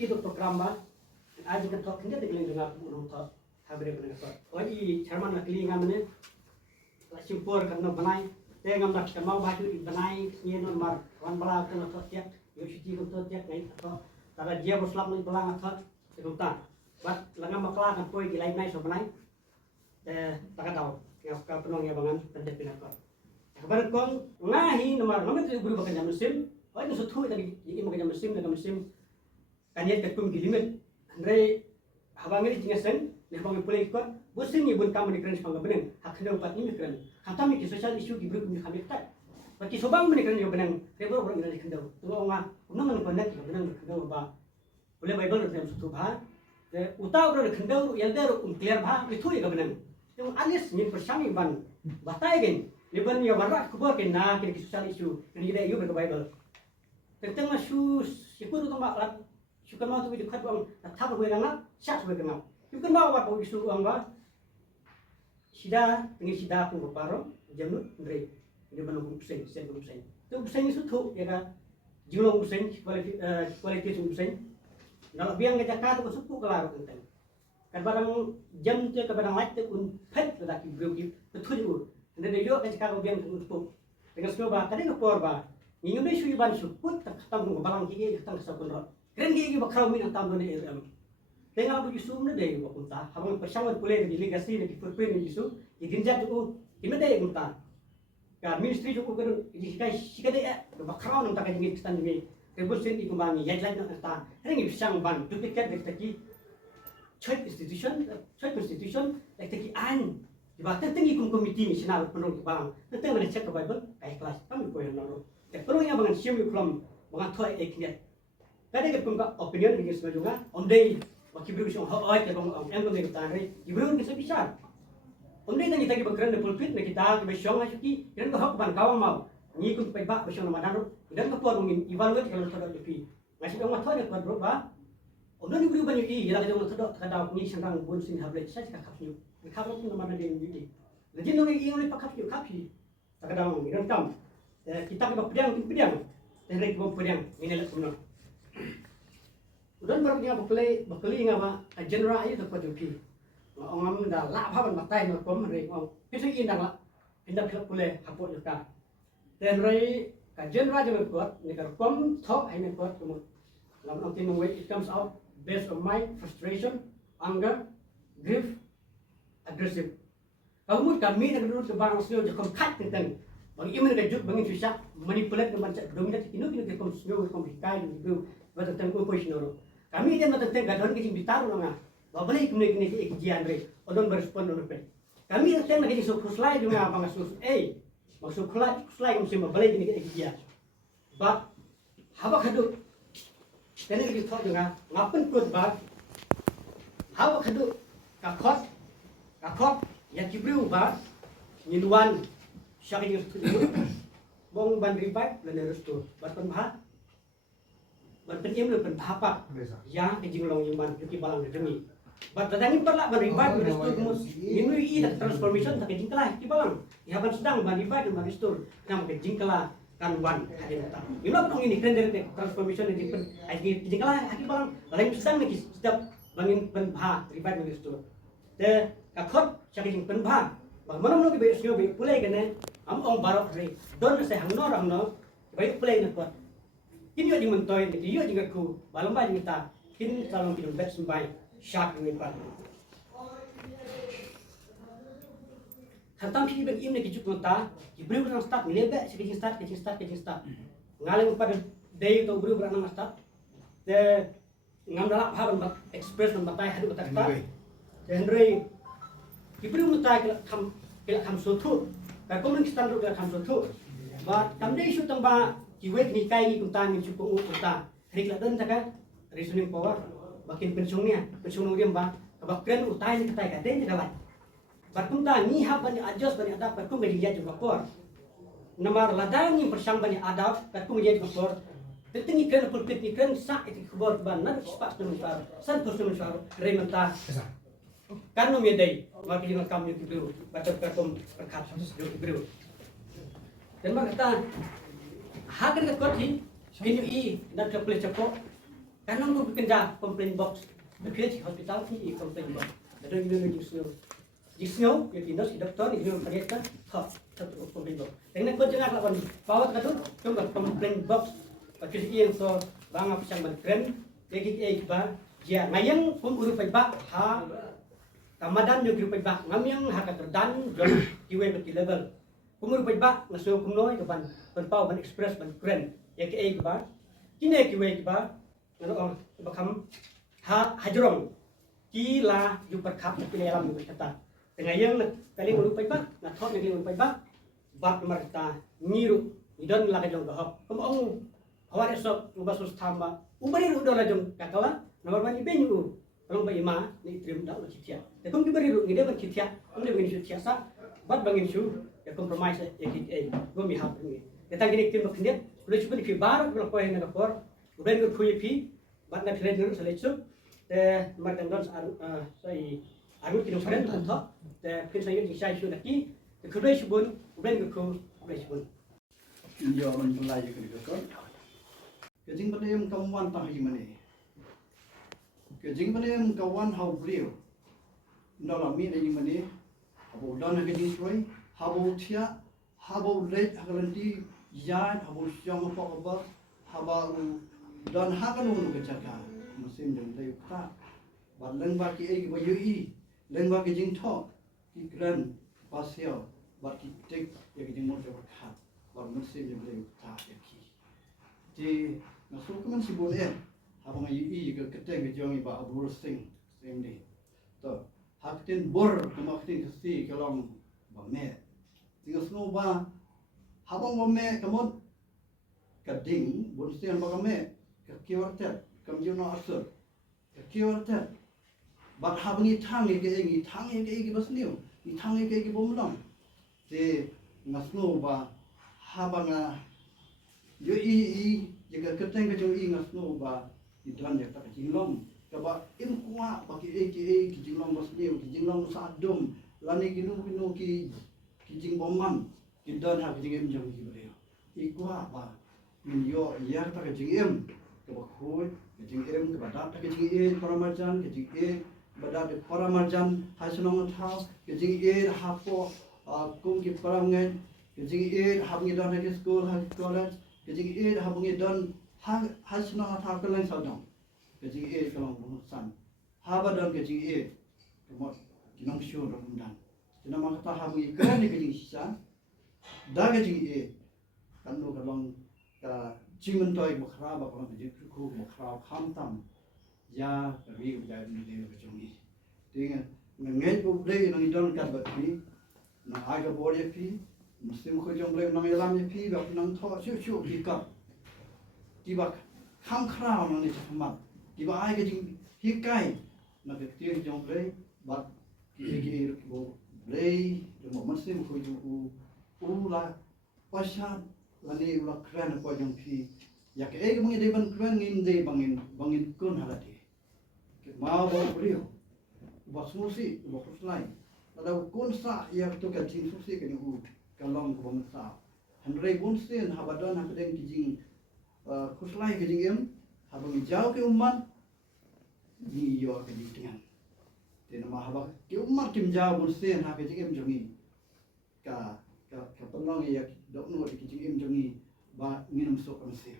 itu program ba aja kan tok kinja degling dengan unong tok habre benar tok oi chairman nak li ngam ne la simpor kan no banai te ngam nak kan mau baju di banai ni no mar wan bala kan tok tiak yo siji ko tok tiak ngai tok tara dia boslam ni belang tok itu ta bat langam makla kan poi di lain nai so banai taka daw ngap ka penong ya bangan pendek benar tok kabar kon ngahi nomor nomor tu guru bakan musim oi no so thu tadi ini bakan musim dengan musim kanyet ketum gilimit Andre habangeri tingasen ne habang pulai ikut busin ni bun kam ni kren spang beneng hakna upat ni kren khatam ni social issue di grup ni khamit tak baki sobang ni kren yo beneng rebor bor ni khendau tungo nga unang ni konak ki beneng khendau ba boleh bible tem sutu ba de utau ro khendau yelder clear ba itu ya beneng yung alis ni persami ban batai gen ni ban yo barat kubur ken na ki social issue ni ide yo ber bible tentang masu sipur tu mak Syukur mau tu video kat uang, tak boleh ngap, syak boleh ngap. Syukur mau apa isu uang ba? Sida, tinggi sida pun berparo, jamut, ndre, ini banung pusing, sen pusing. Tu pusing itu tu, ya kan? Jumlah pusing, kualitas pusing. Kalau biang kerja kata tu suku kelar tentang. Kan barang jam tu, kan barang light tu un pet lelaki berukip, betul itu. Ndre dia kerja kata biang tu suku. Dengan semua kadang kepor ba, ingin besu iban suku, tak ketemu barang kiri, tak kesapun rot. Keren gigi bakal min antam doni eram. Tengah bu Yusuf na deh bu kunta. Habang persamaan kuliah di legasi di perpin di Yusuf. Di ginjat tu ina deh kunta. Kar ministry tu kan di sikai deh. Bakal nang tak jadi kistan demi. Revolusi di kumbangi. Ya jalan nang ta. Keren gigi pisang ban. Duplikat dek taki. Church institution. Dek taki an. Di bawah tengi komiti misional penuh bang. Tentang mana cek ke Bible. Kayak kelas kami koyan naro. Dek perlu yang bangan siam yuklom. Bangan toy eknet. Kadang kita punya opinion dengan semua juga, ondai, wakil berusaha orang yang yang mengenai tanah, ibu kita bisa. Ondai tadi kita berkeran di pulpit, kita bersyong aja ki, dan kau bukan kawang mau, ni kun pebak bersyong nama dano, dan kau pun mungkin evaluate kalau sudah lebih. Masih orang tua yang kau berubah, ondai ni berubah ni, ialah kita orang sudah kadang ni senang pun sini habis, saya cakap kapsi, kapsi pun nama dia ni. Jadi orang ini orang pakai kapsi, kadang ni orang tam, kita kita pedang, dan mereka pedang, ini adalah semua. Udan berpunya bekali ngapa general itu tempat itu. Orang dah lap apa matai nak kom mereka. Kita ini dah lah, kita boleh hapus juga. Dan mereka general juga kuat. Mereka kom top ini kuat semua. Lalu nanti nunggu it comes out based on my frustration, anger, grief, aggressive. Kamu kami nak duduk ke barang semua jadi kat tentang. Bagi iman kejut, bagi susah manipulate dengan dominasi. Ini kita kom semua kom hikai itu. Tentang opposition orang. Kami dia tentang gadon kita bitaru orang. Bapak ni kini kejian re. Odon berespon orang pe. Kami tentang kita suku slide dengan apa maksud? Maksud slide mesti bapak ni kejian. But haba kadu. Kini kita tahu dengan ngapain kod ba. Haba kadu kakot yang kibriu ba. Niluan syakir itu. Bong ban revive dan restu. Berpan bah. Berpeniem le pendapat yang kejinglong iman yuki balang demi. Batadani perla beribat berestur mus ini ida transformation tak kejingklah ki balang. Ihaban sedang beribat dan berestur nam kejingklah kan wan hadin ta. Ilo pun ini keren dari transformation di pen kejingklah ki balang lain sedang ni setiap bangin penbah ribat berestur. De kakot syakijing penbah. Bagaimana mau ke besok be pulai kene am ong barok re. Don se hangno baik pulai na kuat. Kini yo dimentoy, yo juga ku, balong ba kita, kini kalau kita bet sembai, syak ni pan. Hantam sih bagi imne kijuk nota, ibru berang start, milebe, kecing start. Ngalim pada day atau ibru berang start, de ngam dalap haban express membatai hadu kata kata, dan rey ibru nota kam sotu, kalau kita standar kam sotu, but kamdei isu tamba kiwet ni kai ni kuntan ni cukup kuntan. Hari kelatan tak reasoning power. Makin pensiunnya dia ba. Kabakren utai ni katai kaden tidak lain. Berkuntan ni hab bani adjust bani adab berkum dia juga por. Namar ladang ni persang bani adab berkum dia juga por. Tentu kren pulpit ni kren sak itu kebor ban nan spas tu musar. San tu musar rementa. Karena medai makin jangan kami itu baca berkum berkat itu. Dan kata hakan ke koti ini nak kepelai cakap Karena aku kerja complaint box, kerja di hospital sih complaint box. Ada yang dulu jisno, yang dinas dokter, yang ternyata satu complaint box. Dengan kau jangan lawan bawa kata cuma complaint box, kerja yang so bangga pisang berkeren, lagi dia ngayang pun urut pebak ha Ramadan juga pebak ngamyang ha katerdan jom kiwe beti level. Kumur pebak ngasuh kumnoy kapan penpau ban express ban keren, ya ke kini kiwe ano bakam hajrong kila yu perkap pilih alam yu kata dengan yang kali urut pebak na thot ngi urut pebak bak marta ngiru idon la kajong gahop kumong hawar esok ubasus tamba ubari ru dola jong kakawa nomor mani benyu kalau bayi ma ni trim dak lo citia ya kum diberi ru ngide ban citia kum diberi citia sa bat bangin su ya compromise ya kit go mi hap ni ya tangini tim baknde udah cukup di bar ko ko na por uben ko kuyi pi bat na trade nur selecu te markan don sai aru kino kren ko tho te pin sai ni sai su naki te kudai subun uben ko kudai subun India man pelai ke ko kejing balem kawan tah mane kejing balem kawan hau brio ndala mi ni mane habo dan kejing stroi habo thia habo red hagalanti yan habo syang apa apa haba dan hakan unu kejaga musim dan tayu ka baleng ba ki ei ba yui leng ba kejing tho ki gran pasio ba ki tek ya kejing mo ka ba musim dan tayu ka ya ki di masuk ke mana si boleh abang yui ke keteng ke jong ba abur sing ni to haktin bor kemaktin kesti kalong ba me tinggal semua ba habang ba me kamot kading bonstian ba me ke kiwartet kam jono asur ke kiwartet ba habangi tangi ke bas niu ni tangi ke bomlong te ngasno ba habanga yui jika keteng ke jong ngasno ba idran ya tak jinglong ka ba im kwa ba ki jinglong bas niu ki jinglong sadum lani ginu ki jing bomman ki dan ha ki jing jong ki bele ikwa ba min yo yak tak jing ke ba khoi ke jing ke ba dat ke jing paramajan ke jing badat paramajan hasunong thau ke jing hapo kum ki parangen ke jing habngi dan ke school ha college ke jing habngi dan hasunong thau ke lang sadong ke jing kalong san habadan ke jing kemot kinong syu dong dan jina mang ta habngi keren ke jing sisa da ke jing kan lo kalong ka jimen toy mo khara ba ko je ku mo khara kham tam ya ri ga ni le ga jong ni tinga ngai ko ble nang idon kat ba ni na ai ga bo ye pi muslim ko jong ble nang elam ye pi ba nang tho chu pi ka ki ba kham khara nang ni chama ki ba ai ga jing hi kai na ke ti jong ble ba ki bo ble de mo muslim ko ju la pasha lani ulah keren ko jong pi ya ke mangi de ban keren ngin de bangin kun halati ke ma bo brio ba susi bo kuslai ada kun sa ya to ka jing susi ke ni u kalong ko bang sa hanre bun sen habadan ha kedeng kijing kuslai ke jing em habang jau ke umman ni yo ke jing tingan te nama haba ke umman kim jau bun sen ha ke jing em jongi ka penong ya dok no di kijing em jongi ba nginum sok am sim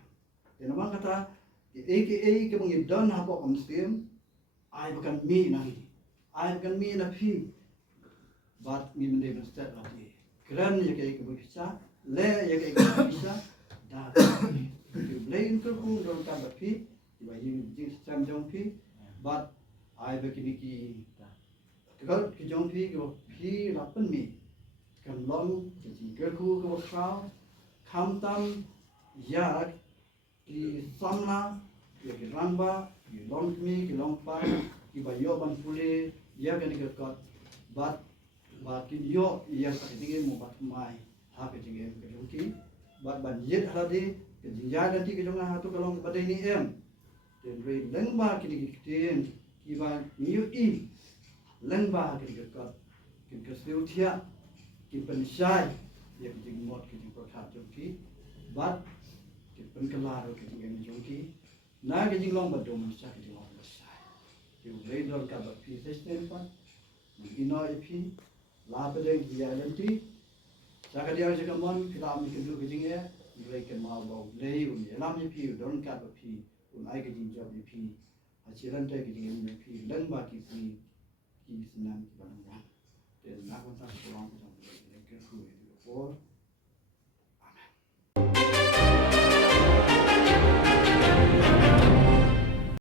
te nama kata ke bang don ha bo am sim ai bukan mi nangi ai bukan mi na phi bat mi mende bestat lagi keren ya ke bisa le ya ke bisa da lain ke ku dong ka ba phi ba yin jing sam jong phi bat ai ba ki kalau ki jong phi lapan mi kan long ki ku ko khao kham tam ya ki samla ya ki rangba ki long mi ki long pa ki ba yo ban pule ya kan ke kot bat ba ki yo ya sa ki mo bat mai ha ke jing ke jong ki bat ban yet halade ke jing ya dan ti ke jong ha to kalong ba dai ni em den re leng ba ki ten ki ba niu i leng ba ki kot ki ke siu thia ki pen sai ya ki ngot ki ko khat jong ki bat ki pen kala ro ki jing jong ki na ke jing long ba dom cha ke jing long ba sai you lay dor ka ba pi se sten pa ino pi la ba de ki ya len ti cha ka dia je ka mon ki la mi ke du ke jing e lay ke ma ba lay u ni la mi pi don ka ba pi un ai ke jing job pi a chi ran te ke jing mi pi len ba ki pi ki sinam ki ba na de na ko ta ko long ko ta ke fu e ko